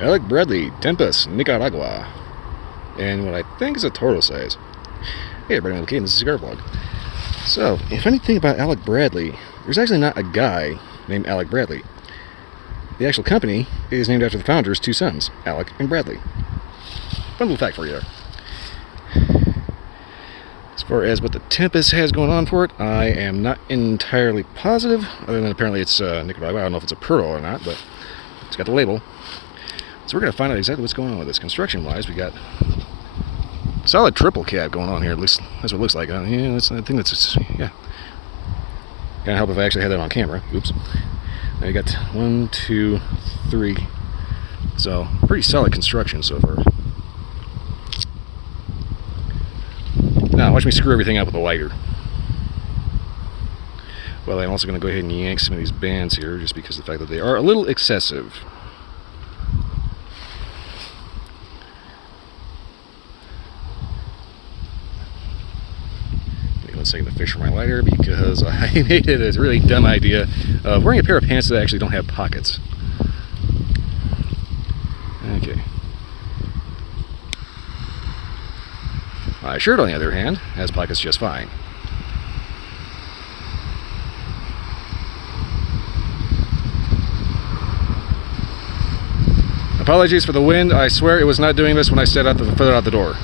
Alec Bradley, Tempus, Nicaragua. And what I think is a turtle size. Hey everybody, I'm okay, this is Cigar blog. So, if anything about Alec Bradley, there's actually not a guy named Alec Bradley. The actual company is named after the founders' two sons, Alec and Bradley. Fun little fact for you there. As far as what the Tempus has going on for it, I am not entirely positive, other than apparently it's Nicaragua. I don't know if it's a pearl or not, but it's got the label. So we're going to find out exactly what's going on with this. Construction-wise, we got solid triple cab going on here. At least that's what it looks like. Yeah, I think that's, yeah. Gonna help if I actually had that on camera. Oops. Now you got 1, 2, 3. So pretty solid construction so far. Now watch me screw everything up with a lighter. Well, I'm also going to go ahead and yank some of these bands here, just because of the fact that they are a little excessive. Give me 1 second to fish for my lighter, because I made it a really dumb idea of wearing a pair of pants that actually don't have pockets. Okay. My shirt, on the other hand, has pockets just fine. Apologies for the wind. I swear it was not doing this when I set out further out the door.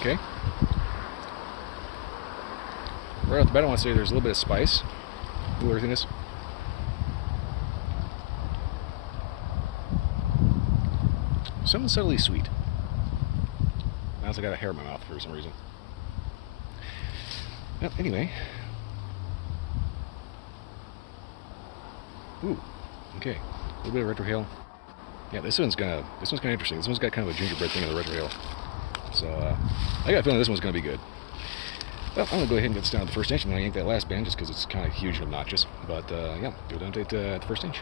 Okay. Right off the bat, I want to say there's a little bit of spice, a little earthiness. Something subtly sweet. I also got a hair in my mouth for some reason. Well, anyway. Ooh, okay. A little bit of retrohale. Yeah, this one's kind of interesting. This one's got kind of a gingerbread thing in the retrohale. So, I got a feeling this one's going to be good. Well, I'm going to go ahead and get this down to the first inch, and then I yank that last band just because it's kind of huge and obnoxious. But, yeah, go down to the first inch.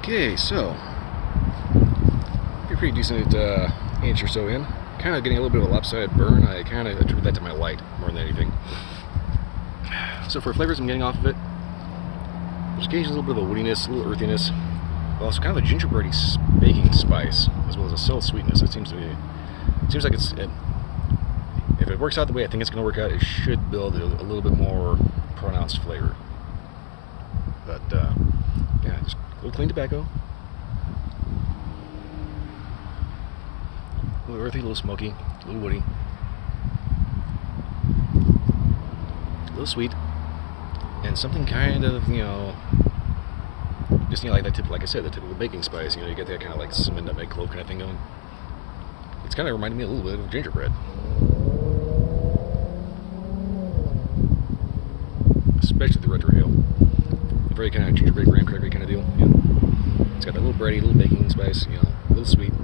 Okay, so, pretty decent inch or so in. Kind of getting a little bit of a lopsided burn. I kind of attribute that to my light more than anything. So, for flavors I'm getting off of it, there's occasionally a little bit of a woodiness, a little earthiness. Also, kind of a gingerbready baking spice, as well as a subtle sweetness. It seems like if it works out the way I think it's going to work out, it should build a little bit more pronounced flavor. But yeah, just a little clean tobacco, a little earthy, a little smoky, a little woody, a little sweet, and something kind of, you know. Just, you know, like that like I said, the typical baking spice. You know, you get that kind of like cinnamon nutmeg clove kind of thing going. It's kind of reminded me a little bit of gingerbread, especially the retrohale. A very kind of gingerbread graham cracker kind of deal. You know, it's got that little bready, little baking spice. You know, a little sweet.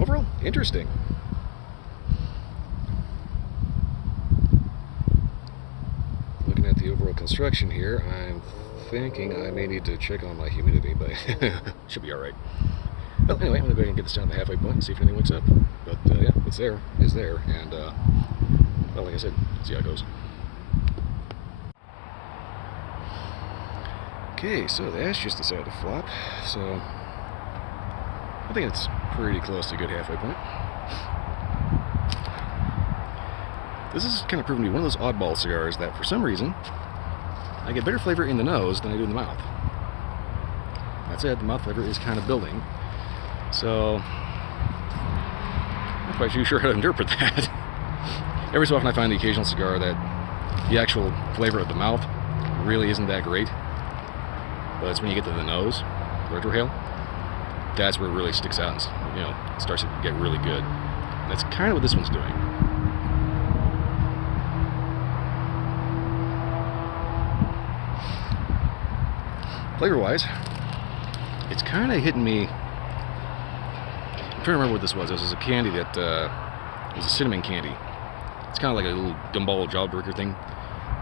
Overall, interesting. Looking at the overall construction here, I'm thinking I may need to check on my humidity, but should be alright. Well, anyway, I'm going to go ahead and get this down to the halfway point and see if anything wakes up. But, yeah, it's there, and, well, like I said, see how it goes. Okay, so the ash just decided to flop, so I think it's pretty close to a good halfway point. This is kind of proven to be one of those oddball cigars that, for some reason, I get better flavor in the nose than I do in the mouth. That said, the mouth flavor is kind of building. So, I'm not quite too sure how to interpret that. Every so often I find the occasional cigar that the actual flavor of the mouth really isn't that great. But it's when you get to the nose, retrohale, that's where it really sticks out and, you know, starts to get really good. And that's kind of what this one's doing. flavor-wise, it's kind of hitting me. I'm trying to remember what this was. This was a candy that was a cinnamon candy. It's kind of like a little gumball jawbreaker thing,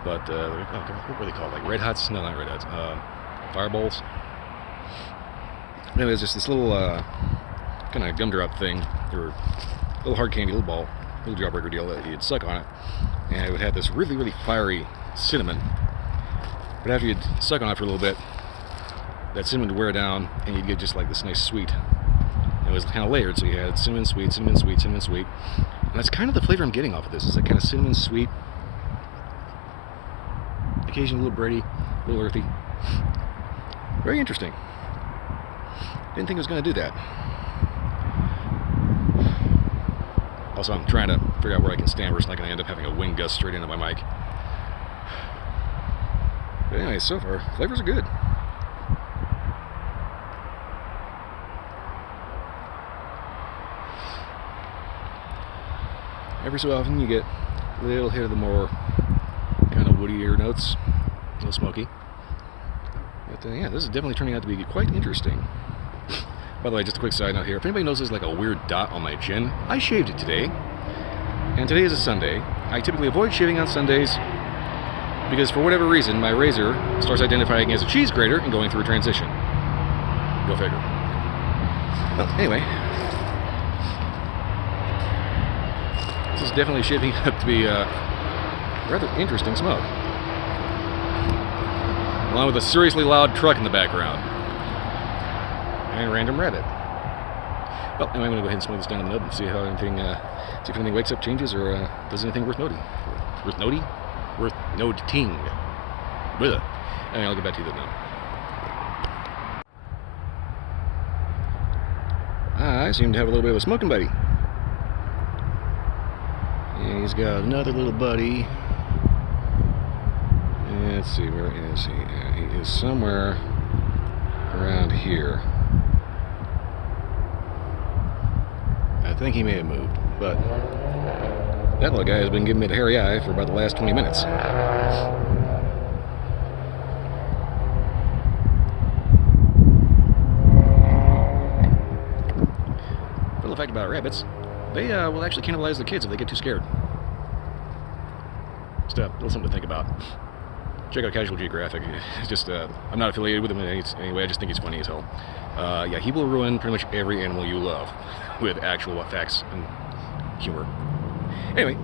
but what were they called? Like Red Hots? No, not Red Hots. Fireballs. Anyway, it's just this little kind of gumdrop thing, or a little hard candy, little ball, little jawbreaker deal that you'd suck on it, and it would have this really, really fiery cinnamon. But after you'd suck on it for a little bit, that cinnamon would wear down, and you'd get just like this nice sweet. It was kind of layered, so you had cinnamon sweet, cinnamon sweet, cinnamon sweet, and that's kind of the flavor I'm getting off of this. Is that kind of cinnamon sweet, occasionally a little bready, a little earthy. Very interesting. Didn't think it was going to do that. Also, I'm trying to figure out where I can stand where it's not going to end up having a wind gust straight into my mic. But anyway, so far, flavors are good. Every so often you get a little hit of the more kind of woodier notes, a little smoky. But yeah, this is definitely turning out to be quite interesting. By the way, just a quick side note here. If anybody notices like a weird dot on my chin, I shaved it today. And today is a Sunday. I typically avoid shaving on Sundays because for whatever reason, my razor starts identifying as a cheese grater and going through a transition. Go figure. Well, anyway. This is definitely shaping up to be a rather interesting smoke. Along with a seriously loud truck in the background. And a random rabbit. Well, anyway, I'm going to go ahead and smoke this down in the nub and see how anything, see if anything wakes up, changes, or does anything worth noting. Worth noting? Worth noting. Anyway, I'll get back to you then now. I seem to have a little bit of a smoking buddy. And he's got another little buddy. Let's see, where is he? He is somewhere around here. I think he may have moved, but that little guy has been giving me the hairy eye for about the last 20 minutes. Little fact about rabbits, they will actually cannibalize the kids if they get too scared. Just a little something to think about. Check out Casual Geographic. It's just, I'm not affiliated with him in any way, I just think he's funny as hell. Yeah, he will ruin pretty much every animal you love with actual facts and humor. Anyway,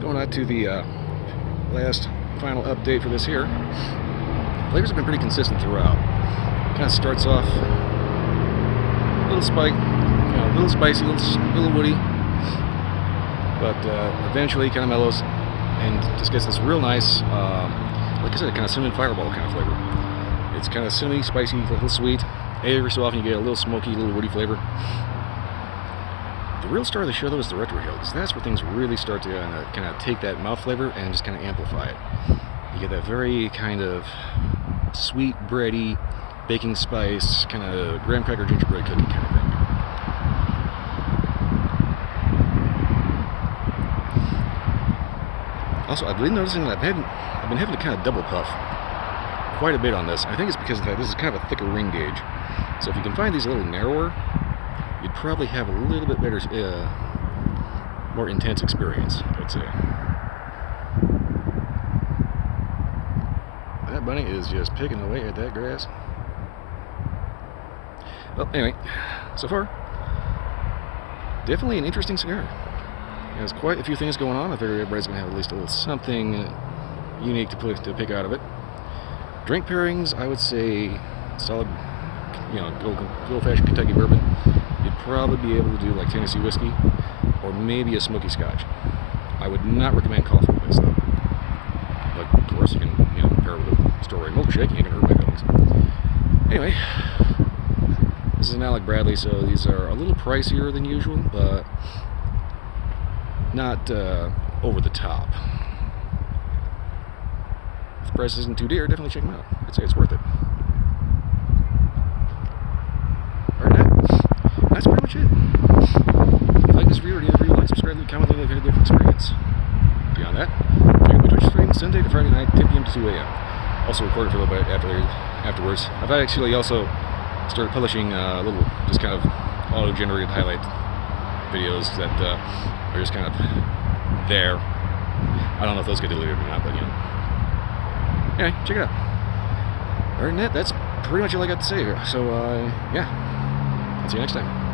going on to the last final update for this here. Flavors have been pretty consistent throughout. Kind of starts off a little spike, you know, a little spicy, a little woody, but eventually kind of mellows and just gets this real nice, like I said, kind of cinnamon fireball kind of flavor. It's kind of cinnamony, spicy, a little sweet. Every so often you get a little smoky, a little woody flavor. The real star of the show, though, is the retrohale, because that's where things really start to kind of take that mouth flavor and just kind of amplify it. You get that very kind of sweet, bready, baking spice, kind of graham cracker gingerbread cookie kind of thing. Also, I've been noticing that I've been having to kind of double puff quite a bit on this. I think it's because of the fact this is kind of a thicker ring gauge. So if you can find these a little narrower, you'd probably have a little bit better, more intense experience, I'd say. That bunny is just picking away at that grass. Well, anyway, so far, definitely an interesting cigar. There's quite a few things going on. I figure everybody's going to have at least a little something unique to pick out of it. Drink pairings, I would say solid, you know, good old-fashioned Kentucky bourbon. You'd probably be able to do like Tennessee whiskey or maybe a smoky scotch. I would not recommend coffee with this though. But of course you can, you know, pair it with a strawberry milkshake and you can hurt my feelings. Anyway, this is an Alec Bradley, so these are a little pricier than usual, but not over the top. If the price isn't too dear, definitely check them out. I'd say it's worth it. Other than that, that's pretty much it. If you like this video, or if you like, subscribe, leave a comment, let me know if you had a different experience. Beyond that, check out my Twitch stream Sunday to Friday night, 10 p.m. to 2 a.m. Also recorded for a little bit after afterwards. I've actually also started publishing little, just kind of auto-generated highlight videos that are just kind of there. I don't know if those get deleted or not, but you know. Anyway, check it out. Other than that, that's pretty much all I got to say here. So, yeah. I'll see you next time.